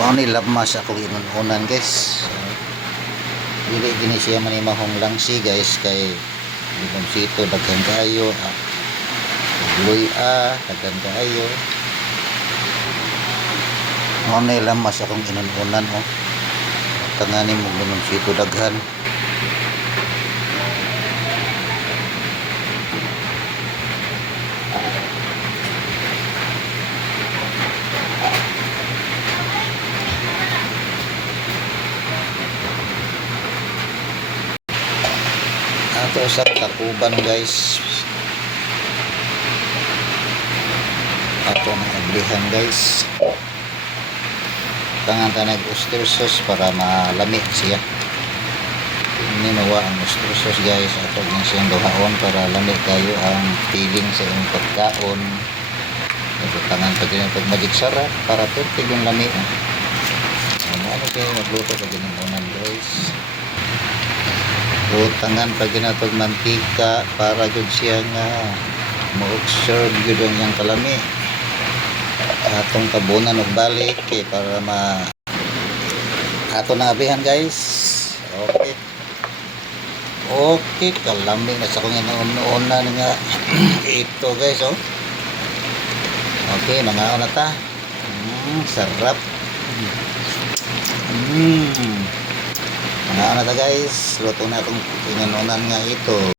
Mao ni labmas ako inunan guys. Dili gini siya manimahong langsi guys kay ibang sito daghan kayo. Luy daghan kayo. Mao ni lamas akong inunan oh. Tangani mo ibang sito daghan. Ato sa takuban guys, ato na ablihan guys, tangan ta nag oyster sauce para malami siya. Ini nawa ang oyster sauce guys, ato na siyang duhaon para lami kayo ang feeling sa inyong pagkaon. Ito tangan pa din pag magic sarap para perfect yung lami. Ano kayo magluto pag ginunan guys. Tangan pag ginatog mantika para gud siya nga mo-observe gud ang yang kalami. Atong tabunan og balik kay para ato na abihan guys. Okay. Okay, kalami na sa kong inuunan nga ito guys oh. Okay, nangaon na ta. Sarap. Ano na ta guys, luto na itong inunan nga ito.